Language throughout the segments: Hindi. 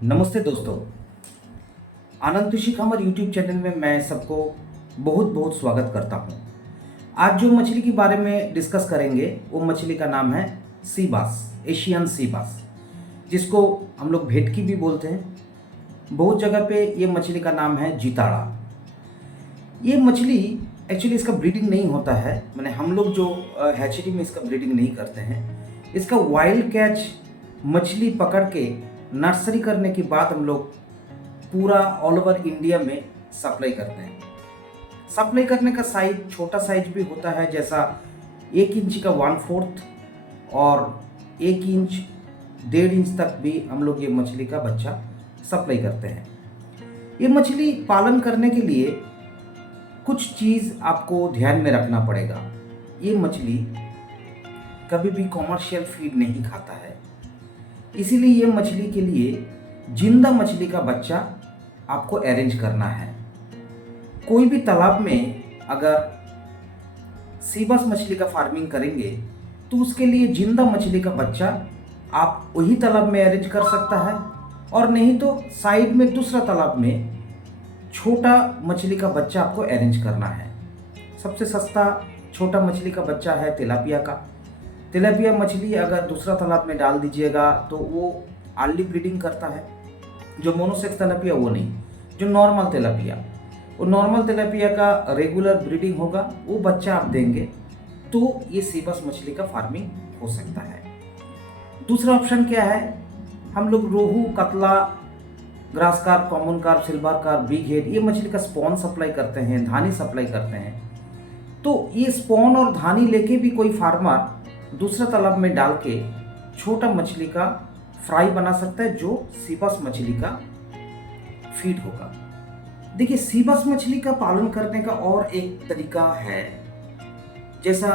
नमस्ते दोस्तों। आनंद कृषि खबर यूट्यूब चैनल में मैं सबको बहुत बहुत स्वागत करता हूं। आज जो मछली के बारे में डिस्कस करेंगे वो मछली का नाम है सी बास, एशियन सी बास, जिसको हम लोग भेटकी भी बोलते हैं। बहुत जगह पे ये मछली का नाम है जीताड़ा। ये मछली एक्चुअली इसका ब्रीडिंग नहीं होता है, मैंने हम लोग जो हैचरी में इसका ब्रीडिंग नहीं करते हैं। इसका वाइल्ड कैच मछली पकड़ के नर्सरी करने के बाद हम लोग पूरा ऑल ओवर इंडिया में सप्लाई करते हैं। सप्लाई करने का साइज छोटा साइज भी होता है, जैसा 1 इंच का 1/4 और 1 इंच 1.5 इंच तक भी हम लोग ये मछली का बच्चा सप्लाई करते हैं। ये मछली पालन करने के लिए कुछ चीज़ आपको ध्यान में रखना पड़ेगा। ये मछली कभी भी कॉमर्शियल फीड नहीं खाता है, इसीलिए ये मछली के लिए जिंदा मछली का बच्चा आपको अरेंज करना है। कोई भी तालाब में अगर सीबास मछली का फार्मिंग करेंगे तो उसके लिए जिंदा मछली का बच्चा आप वही तालाब में अरेंज कर सकता है, और नहीं तो साइड में दूसरा तालाब में छोटा मछली का बच्चा आपको अरेंज करना है। सबसे सस्ता छोटा मछली का बच्चा है तिलापिया का। तिलापिया मछली अगर दूसरा तालाब में डाल दीजिएगा तो वो अर्ली ब्रीडिंग करता है। जो मोनोसेक्स तिलापिया वो नहीं, जो नॉर्मल तिलापिया, वो नॉर्मल तिलापिया का रेगुलर ब्रीडिंग होगा, वो बच्चा आप देंगे तो ये सीबास मछली का फार्मिंग हो सकता है। दूसरा ऑप्शन क्या है, हम लोग रोहू, कतला, grass carp, common carp, silver carp, big head, ये मछली का स्पॉन सप्लाई करते हैं, धानी सप्लाई करते हैं। तो ये स्पॉन और धानी लेके भी कोई फार्मर दूसरा तालाब में डाल के छोटा मछली का फ्राई बना सकता है, जो सीबास मछली का फीड होगा। देखिए, सीबास मछली का पालन करने का और एक तरीका है, जैसा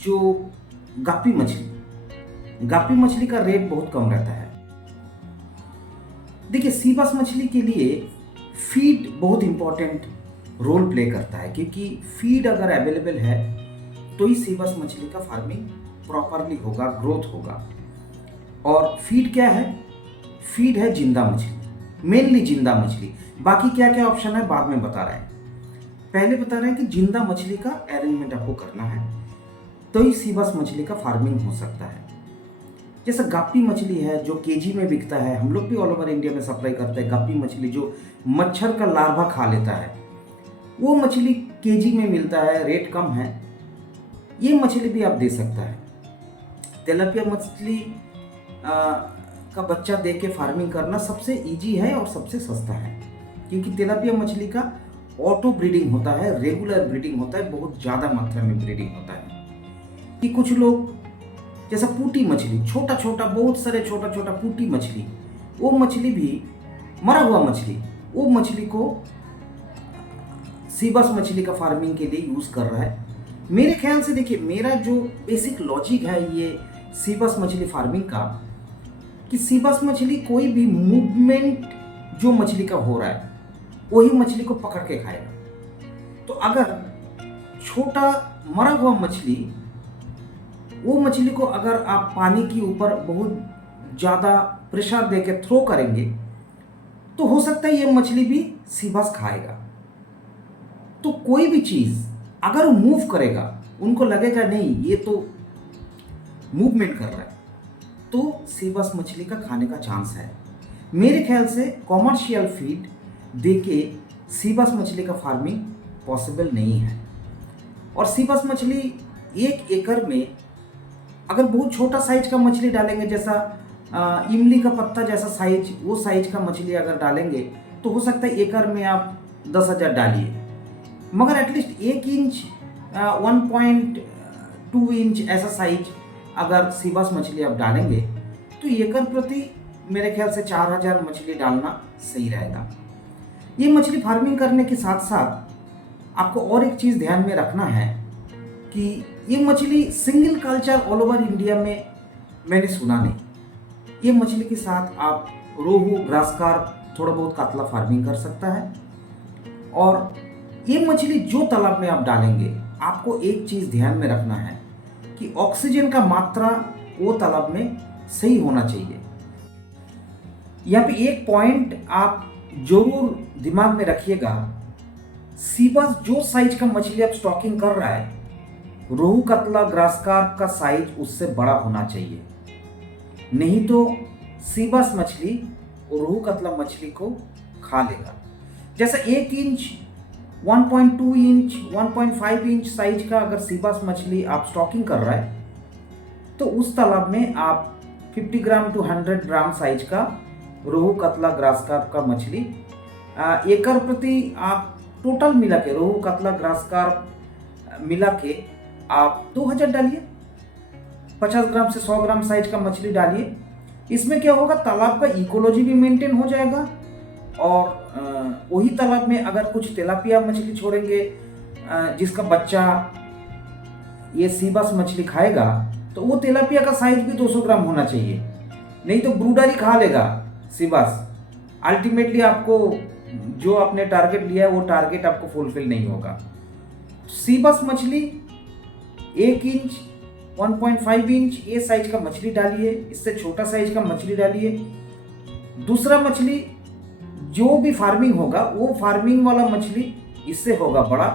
जो गापी मछली का रेट बहुत कम रहता है। देखिए, सीबास मछली के लिए फीड बहुत इंपॉर्टेंट रोल प्ले करता है, क्योंकि फीड अगर अवेलेबल है तो ही सीबास मछली का फार्मिंग प्रॉपरली होगा, ग्रोथ होगा। और फीड क्या है? फीड है जिंदा मछली, मेनली जिंदा मछली। बाकी क्या क्या ऑप्शन है बाद में बता रहे हैं। पहले बता रहे हैं कि जिंदा मछली का अरेंजमेंट आपको करना है तो ही सीबास मछली का फार्मिंग हो सकता है। जैसा गाप्पी मछली है जो केजी में बिकता है, हम लोग भी ऑल ओवर इंडिया में सप्लाई करते हैं। गाप्पी मछली जो मच्छर का लार्वा खा लेता है, वो मछली केजी में मिलता है, रेट कम है। ये मछली भी आप दे सकता है। तिलापिया मछली का बच्चा दे के फार्मिंग करना सबसे इजी है और सबसे सस्ता है, क्योंकि तिलापिया मछली का ऑटो ब्रीडिंग होता है, रेगुलर ब्रीडिंग होता है, बहुत ज़्यादा मात्रा में ब्रीडिंग होता है। कि कुछ लोग जैसा पूटी मछली, छोटा छोटा, बहुत सारे छोटा छोटा पूटी मछली, वो मछली भी मरा हुआ मछली, वो मछली को सीबास मछली का फार्मिंग के लिए यूज़ कर रहा है। मेरे ख्याल से देखिए, मेरा जो बेसिक लॉजिक है ये सीबास मछली फार्मिंग का, कि सीबास मछली कोई भी मूवमेंट जो मछली का हो रहा है वही मछली को पकड़ के खाएगा। तो अगर छोटा मरा हुआ मछली, वो मछली को अगर आप पानी के ऊपर बहुत ज़्यादा प्रेशर दे के थ्रो करेंगे तो हो सकता है ये मछली भी सीबास खाएगा। तो कोई भी चीज़ अगर वो मूव करेगा, उनको लगेगा नहीं ये तो मूवमेंट कर रहा है, तो सीबास मछली का खाने का चांस है। मेरे ख्याल से कॉमर्शियल फीड देके सीबास मछली का फार्मिंग पॉसिबल नहीं है। और सीबास मछली 1 एकड़ में अगर बहुत छोटा साइज का मछली डालेंगे, जैसा इमली का पत्ता जैसा साइज, वो साइज का मछली अगर डालेंगे तो हो सकता है एकड़ में आप 10,000 डालिए। मगर एटलीस्ट 1 इंच 1.2 इंच ऐसा साइज अगर सीबास मछली आप डालेंगे तो एकड़ प्रति मेरे ख्याल से 4,000 मछली डालना सही रहेगा। ये मछली फार्मिंग करने के साथ साथ आपको और एक चीज़ ध्यान में रखना है कि ये मछली single culture all over India में मैंने सुना नहीं। ये मछली के साथ आप रोहू, ग्रास कार्प, थोड़ा बहुत कातला फार्मिंग कर सकता है। और ये मछली जो तालाब में आप डालेंगे, आपको एक चीज़ ध्यान में रखना है कि ऑक्सीजन का मात्रा वो तालाब में सही होना चाहिए। यहाँ पे एक पॉइंट आप जरूर दिमाग में रखिएगा, सीबास जो साइज का मछली आप स्टॉकिंग कर रहा है, रोहू कतला ग्रास कार्प का साइज उससे बड़ा होना चाहिए, नहीं तो सीबास मछली रोहू कतला मछली को खा लेगा। जैसा 1 इंच, 1.2 इंच, 1.5 इंच साइज का अगर सीबास मछली आप स्टॉकिंग कर रहा है, तो उस तालाब में आप 50 ग्राम टू 100 ग्राम साइज का रोहू कतला ग्रास कार्प का मछली एकड़ प्रति आप टोटल मिला के, रोहू कतला ग्रास कार्प मिला के आप 2000 डालिए। 50 ग्राम से 100 ग्राम साइज का मछली डालिए। इसमें क्या होगा, तालाब का इकोलॉजी भी मेंटेन हो जाएगा, और वही तालाब में अगर कुछ तिलापिया मछली छोड़ेंगे जिसका बच्चा ये सीबास मछली खाएगा, तो वो तिलापिया का साइज भी 200 ग्राम होना चाहिए, नहीं तो ब्रूडर ही खा लेगा सीबास। अल्टीमेटली आपको जो आपने टारगेट लिया है वो टारगेट आपको फुलफिल नहीं होगा। सीबास मछली 1 इंच, 1.5 इंच ये साइज का मछली डालिए, इससे छोटा साइज का मछली डालिए। दूसरा मछली जो भी फार्मिंग होगा वो फार्मिंग वाला मछली इससे होगा बड़ा।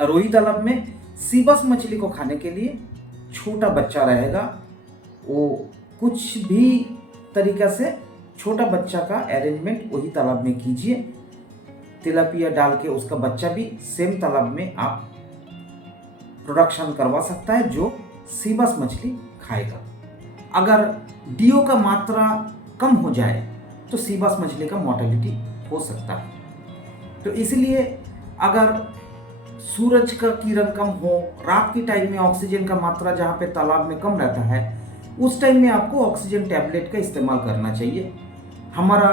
रोही तालाब में सीबास मछली को खाने के लिए छोटा बच्चा रहेगा, वो कुछ भी तरीका से छोटा बच्चा का अरेंजमेंट वही तालाब में कीजिए। तिलापिया डाल के उसका बच्चा भी सेम तालाब में आप प्रोडक्शन करवा सकता है जो सीबास मछली खाएगा। अगर डीओ का मात्रा कम हो जाए तो सीबास मछली का मोर्टेलिटी हो सकता है। तो इसलिए अगर सूरज का किरण कम हो, रात के टाइम में ऑक्सीजन का मात्रा जहाँ पे तालाब में कम रहता है, उस टाइम में आपको ऑक्सीजन टैबलेट का इस्तेमाल करना चाहिए। हमारा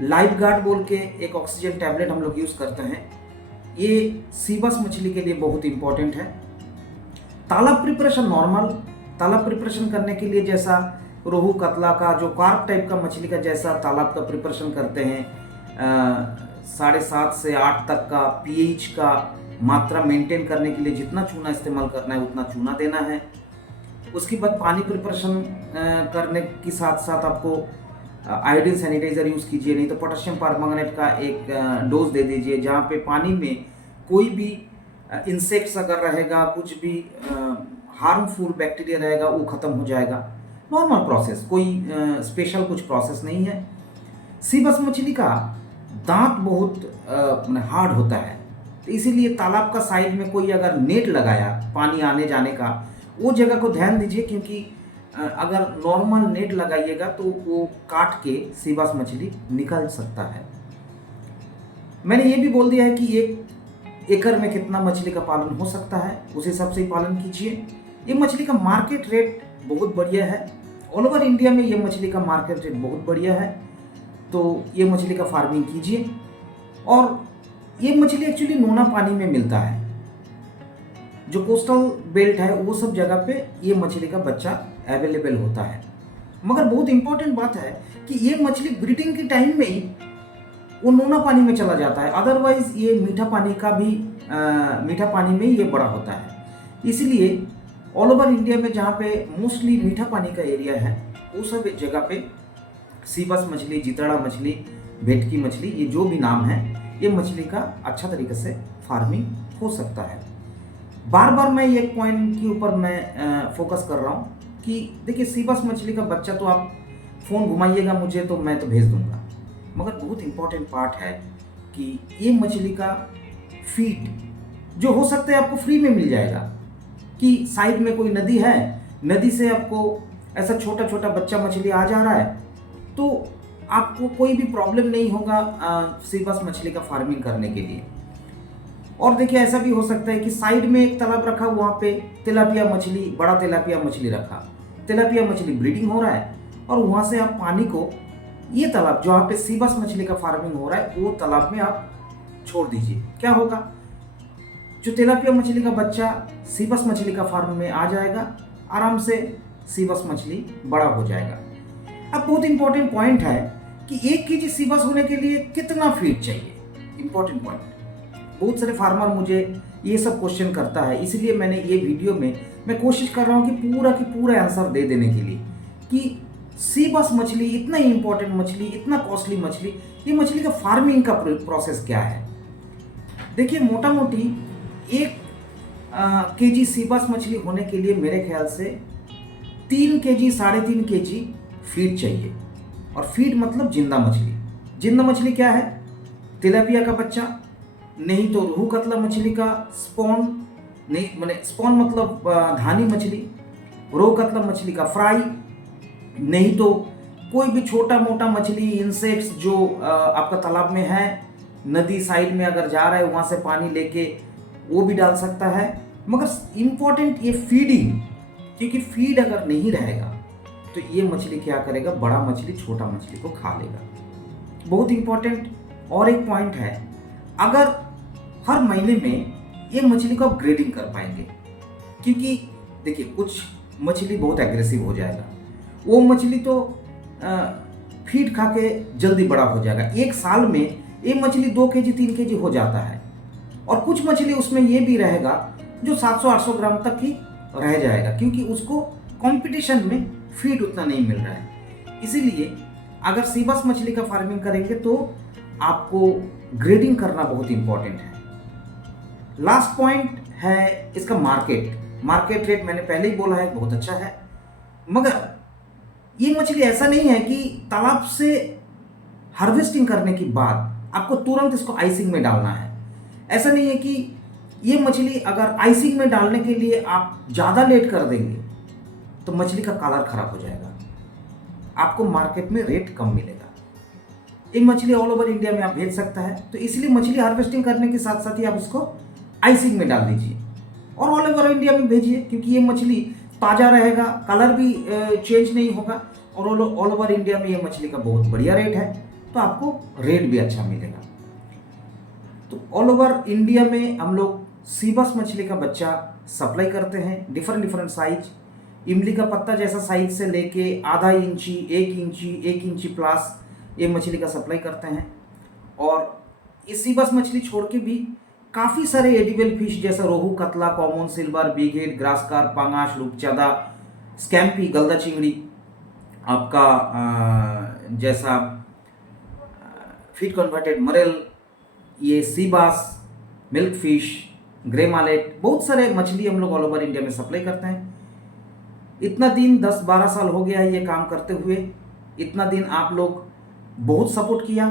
लाइफ गार्ड बोल के एक ऑक्सीजन टैबलेट हम लोग यूज़ करते हैं, ये सीबास मछली के लिए बहुत इंपॉर्टेंट है। तालाब प्रिपरेशन नॉर्मल, तालाब प्रिपरेशन करने के लिए जैसा रोहू कतला का जो कार्प टाइप का मछली का जैसा तालाब का प्रिपरेशन करते हैं, 7.5 से 8 तक का पीएच का मात्रा मेंटेन करने के लिए जितना चूना इस्तेमाल करना है उतना चूना देना है। उसके बाद पानी प्रिपरेशन करने के साथ साथ आपको आयोडीन सैनिटाइजर यूज़ कीजिए, नहीं तो पोटेशियम परमंगनेट का एक डोज दे दीजिए, जहाँ पे पानी में कोई भी इंसेक्ट्स अगर रहेगा, कुछ भी हार्मफुल बैक्टीरिया रहेगा वो ख़त्म हो जाएगा। नॉर्मल प्रोसेस, कोई स्पेशल कुछ प्रोसेस नहीं है। सीबास मछली का दांत बहुत हार्ड होता है, तो इसीलिए तालाब का साइड में कोई अगर नेट लगाया पानी आने जाने का, वो जगह को ध्यान दीजिए, क्योंकि अगर नॉर्मल नेट लगाइएगा तो वो काट के सीबास मछली निकल सकता है। मैंने ये भी बोल दिया है कि 1 एकड़ में कितना मछली का पालन हो सकता है, उस हिसाब से ही पालन कीजिए। ये मछली का मार्केट रेट बहुत बढ़िया है, ऑल ओवर इंडिया में ये मछली का मार्केट रेट बहुत बढ़िया है, तो ये मछली का फार्मिंग कीजिए। और ये मछली एक्चुअली नोना पानी में मिलता है, जो कोस्टल बेल्ट है वो सब जगह पे ये मछली का बच्चा अवेलेबल होता है। मगर बहुत इंपॉर्टेंट बात है कि ये मछली ब्रीडिंग के टाइम में ही वो नोना पानी में चला जाता है, अदरवाइज ये मीठा पानी का भी मीठा पानी में ही ये बड़ा होता है। इसलिए ऑल ओवर इंडिया में जहाँ पे मोस्टली मीठा पानी का एरिया है वो सब जगह पे सीबास मछली, जितड़ा मछली, भेटकी मछली, ये जो भी नाम है, ये मछली का अच्छा तरीके से फार्मिंग हो सकता है। बार बार मैं एक पॉइंट के ऊपर मैं फोकस कर रहा हूँ कि देखिए, सीबास मछली का बच्चा तो आप फ़ोन घुमाइएगा मुझे तो मैं तो भेज दूंगा, मगर बहुत इंपॉर्टेंट पार्ट है कि ये मछली का फीड जो हो सकता है आपको फ्री में मिल जाएगा, कि साइड में कोई नदी है, नदी से आपको ऐसा छोटा छोटा बच्चा मछली आ जा रहा है, तो आपको कोई भी प्रॉब्लम नहीं होगा सीबास मछली का फार्मिंग करने के लिए। और देखिए, ऐसा भी हो सकता है कि साइड में एक तालाब रखा, वहाँ पे तिलापिया मछली, बड़ा तिलापिया मछली रखा, तिलापिया मछली ब्रीडिंग हो रहा है, और वहाँ से आप पानी को ये तालाब जहाँ पे सीबास मछली का फार्मिंग हो रहा है वो तालाब में आप छोड़ दीजिए। क्या होगा, जो तिलापिया मछली का बच्चा सीबास मछली का फार्म में आ जाएगा, आराम से सीबास मछली बड़ा हो जाएगा। अब बहुत इंपॉर्टेंट पॉइंट है कि 1 केजी सीबास होने के लिए कितना फीड चाहिए, इंपॉर्टेंट पॉइंट। बहुत सारे फार्मर मुझे ये सब क्वेश्चन करता है, इसलिए मैंने ये वीडियो में मैं कोशिश कर रहा हूँ कि पूरा आंसर दे देने के लिए कि सी बास मछली इतना इम्पोर्टेंट मछली, इतना कॉस्टली मछली, ये मछली का फार्मिंग का प्रोसेस क्या है? देखिए, मोटा मोटी 1 केजी सी बास मछली होने के लिए मेरे ख्याल से 3 केजी 3.5 केजी फीड चाहिए। और फीड मतलब जिंदा मछली। जिंदा मछली क्या है? तिलापिया का बच्चा, नहीं तो रोहू कतला मछली का स्पॉन, नहीं मैंने स्पॉन मतलब धानी मछली, रोहू कतला मछली का फ्राई, नहीं तो कोई भी छोटा मोटा मछली, इंसेक्ट्स जो आपका तालाब में है, नदी साइड में अगर जा रहा है वहाँ से पानी लेके वो भी डाल सकता है। मगर इम्पोर्टेंट ये फीडिंग, क्योंकि फीड अगर नहीं रहेगा तो ये मछली क्या करेगा? बड़ा मछली छोटा मछली को खा लेगा। बहुत इम्पोर्टेंट और एक पॉइंट है, अगर हर महीने में ये मछली को आप ग्रेडिंग कर पाएंगे, क्योंकि देखिए कुछ मछली बहुत एग्रेसिव हो जाएगा, वो मछली तो फीड खा के जल्दी बड़ा हो जाएगा। 1 साल में ये मछली 2 केजी 3 केजी हो जाता है। और कुछ मछली उसमें ये भी रहेगा जो 700-800 ग्राम तक ही रह जाएगा, क्योंकि उसको कंपटीशन में फीड उतना नहीं मिल रहा है। इसीलिए अगर सी बास मछली का फार्मिंग करेंगे तो आपको ग्रेडिंग करना बहुत इंपॉर्टेंट है। लास्ट पॉइंट है इसका मार्केट रेट। मैंने पहले ही बोला है, बहुत अच्छा है। मगर ये मछली ऐसा नहीं है कि तालाब से हार्वेस्टिंग करने के बाद आपको तुरंत इसको आइसिंग में डालना है। ऐसा नहीं है कि ये मछली अगर आइसिंग में डालने के लिए आप ज़्यादा लेट कर देंगे तो मछली का कलर खराब हो जाएगा, आपको मार्केट में रेट कम मिलेगा। ये मछली ऑल ओवर इंडिया में आप भेज सकता है, तो इसलिए मछली हार्वेस्टिंग करने के साथ साथ ही आप उसको आइसिंग में डाल दीजिए और ऑल ओवर इंडिया में भेजिए, क्योंकि ये मछली ताज़ा रहेगा, कलर भी चेंज नहीं होगा और ऑल ओवर इंडिया में ये मछली का बहुत बढ़िया रेट है, तो आपको रेट भी अच्छा मिलेगा। तो ऑल ओवर इंडिया में हम लोग सी बास मछली का बच्चा सप्लाई करते हैं, डिफरेंट साइज, इमली का पत्ता जैसा साइज से लेके आधा इंची, 1 इंची प्लस ये मछली का सप्लाई करते हैं। और इस सी बास मछली छोड़ के भी काफ़ी सारे एडिबल फिश जैसा rohu catla, common silver, big head, grass carp, पांगास, रूपचादा, स्कैम्पी, गलदा चिंगड़ी, आपका जैसा फीड कन्वर्टेड मरेल, ये सी बास, मिल्क फिश, ग्रे मालेट, बहुत सारे मछली हम लोग ऑल ओवर इंडिया में सप्लाई करते हैं। इतना दिन 10-12 साल हो गया है ये काम करते हुए। इतना दिन आप लोग बहुत सपोर्ट किया,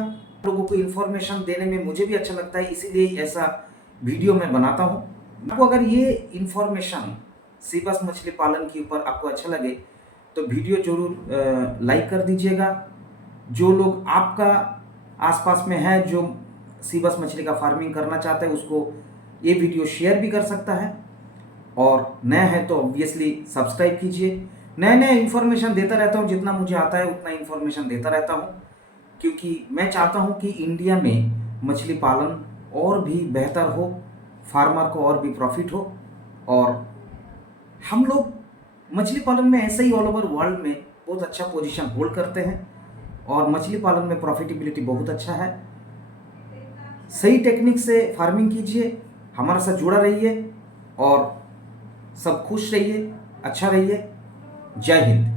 लोगों को इन्फॉर्मेशन देने में मुझे भी अच्छा लगता है, इसीलिए ऐसा वीडियो मैं बनाता हूँ। आपको अगर ये इन्फॉर्मेशन सी बास मछली पालन के ऊपर आपको अच्छा लगे तो वीडियो जरूर लाइक कर दीजिएगा। जो लोग आपका आसपास में है जो सी बास मछली का फार्मिंग करना चाहते हैं उसको ये वीडियो शेयर भी कर सकता है। और नया है तो ऑब्वियसली सब्सक्राइब कीजिए। नए इन्फॉर्मेशन देता रहता हूँ, जितना मुझे आता है उतना इन्फॉर्मेशन देता रहता हूँ, क्योंकि मैं चाहता हूँ कि इंडिया में मछली पालन और भी बेहतर हो, फार्मर को और भी प्रॉफिट हो। और हम लोग मछली पालन में ऐसे ही ऑल ओवर वर्ल्ड में बहुत अच्छा पोजीशन होल्ड करते हैं और मछली पालन में प्रॉफिटेबिलिटी बहुत अच्छा है। सही टेक्निक से फार्मिंग कीजिए, हमारे साथ जुड़ा रहिए और सब खुश रहिए, अच्छा रहिए। जय हिंद।